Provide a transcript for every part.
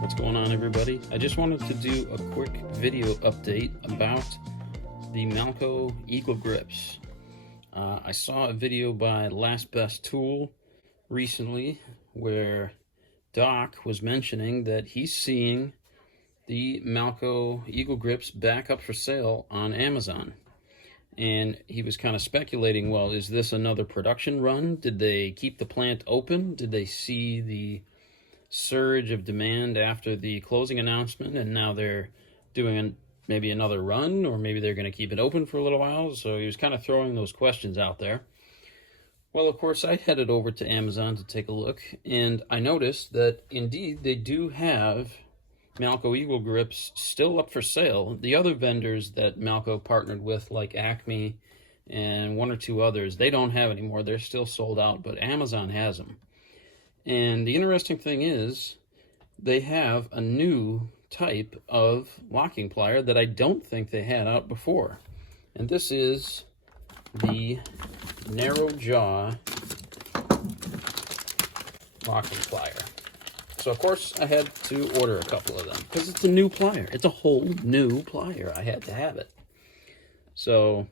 What's going on, everybody? I just wanted to do a quick video update about the Malco Eagle Grips. I saw a video by Last Best Tool recently where Doc was mentioning that he's seeing the Malco Eagle Grips back up for sale on Amazon. And he was kind of speculating, well, is this another production run? Did they keep the plant open? Did they see the surge of demand after the closing announcement and now they're doing maybe another run, or maybe they're going to keep it open for a little while? So he was kind of throwing those questions out there. Well, of course, I headed over to Amazon to take a look, and I noticed that indeed they do have Malco Eagle Grips still up for sale. The other vendors that Malco partnered with, like Acme and one or two others, they don't have anymore. They're still sold out, but Amazon has them. And the interesting thing is, they have a new type of locking plier that I don't think they had out before. And this is the narrow jaw locking plier. So of course I had to order a couple of them because it's a new plier. It's a whole new plier. I had to have it. So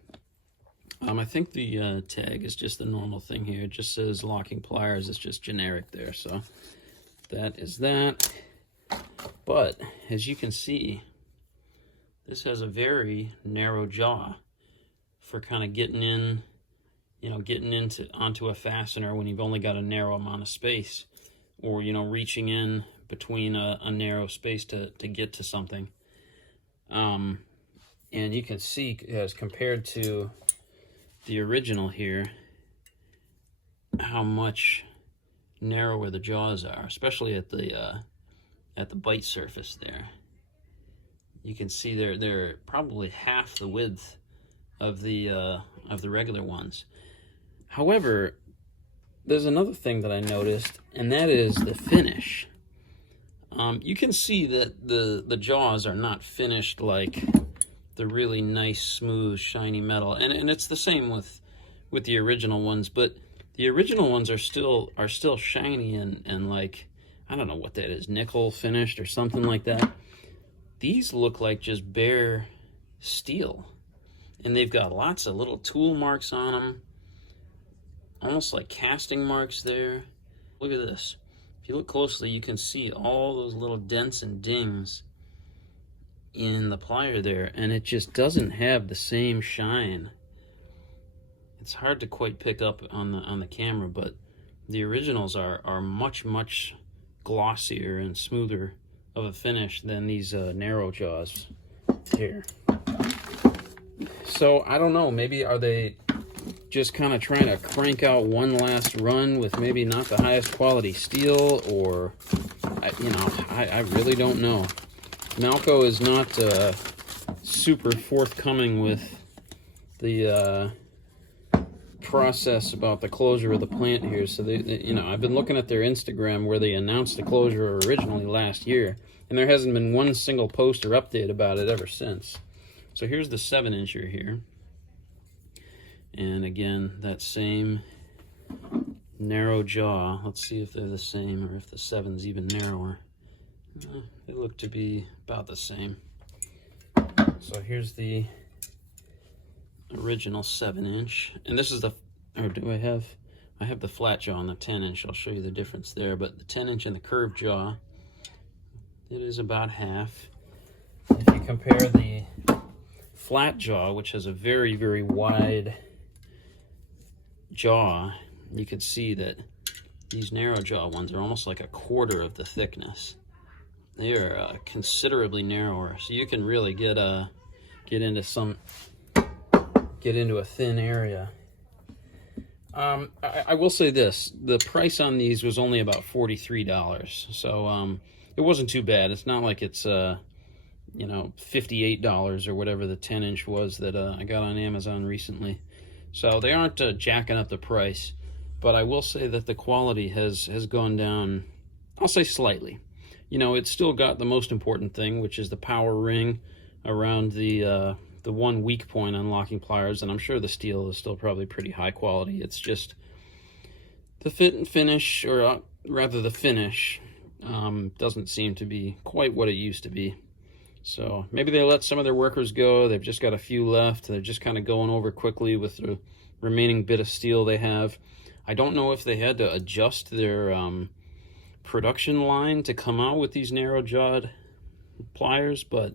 I think the tag is just the normal thing here. It just says locking pliers. It's just generic there. So that is that. But as you can see, this has a very narrow jaw for kind of getting in, getting onto a fastener when you've only got a narrow amount of space, or reaching in between a narrow space to get to something. And you can see, as compared to the original here, how much narrower the jaws are, especially at the bite surface there. You can see they're probably half the width of the regular ones. However, there's another thing that I noticed, and that is the finish. You can see that the jaws are not finished like the really nice, smooth, shiny metal, and it's the same with the original ones. But the original ones are still shiny and like, I don't know what that is, nickel finished or something like that. These look like just bare steel, and they've got lots of little tool marks on them, almost like casting marks there. Look at this. If you look closely, you can see all those little dents and dings in the plier there, and it just doesn't have the same shine. It's hard to quite pick up on the camera, but the originals are much glossier and smoother of a finish than these narrow jaws here. So I don't know, maybe are they just kind of trying to crank out one last run with maybe not the highest quality steel, or I really don't know. Malco is not super forthcoming with the process about the closure of the plant here. So I've been looking at their Instagram where they announced the closure originally last year, and there hasn't been one single post or update about it ever since. So here's the 7-incher here, and again, that same narrow jaw. Let's see if they're the same or if the 7's even narrower. They look to be about the same. So here's the original 7-inch, and this is I have the flat jaw on the 10-inch. I'll show you the difference there, but the 10-inch and the curved jaw, it is about half. If you compare the flat jaw, which has a very wide jaw, you can see that these narrow jaw ones are almost like a quarter of the thickness. They are considerably narrower, so you can really get into a thin area. I will say this: the price on these was only about $43, so it wasn't too bad. It's not like it's $58 or whatever the 10-inch was that I got on Amazon recently. So they aren't jacking up the price, but I will say that the quality has gone down, I'll say slightly. It's still got the most important thing, which is the power ring around the one weak point on locking pliers, and I'm sure the steel is still probably pretty high quality. It's just the fit and finish, or rather the finish, doesn't seem to be quite what it used to be. So maybe they let some of their workers go. They've just got a few left. They're just kind of going over quickly with the remaining bit of steel they have. I don't know if they had to adjust their production line to come out with these narrow-jawed pliers, but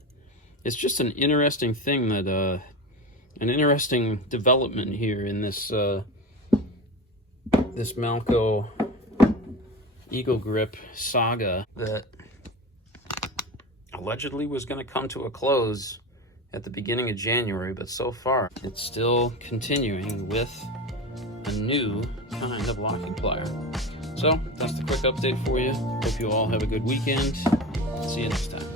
it's just an interesting thing that an interesting development here in this this Malco Eagle Grip saga that allegedly was going to come to a close at the beginning of January, but so far it's still continuing with a new kind of locking plier. So that's the quick update for you. Hope you all have a good weekend. See you next time.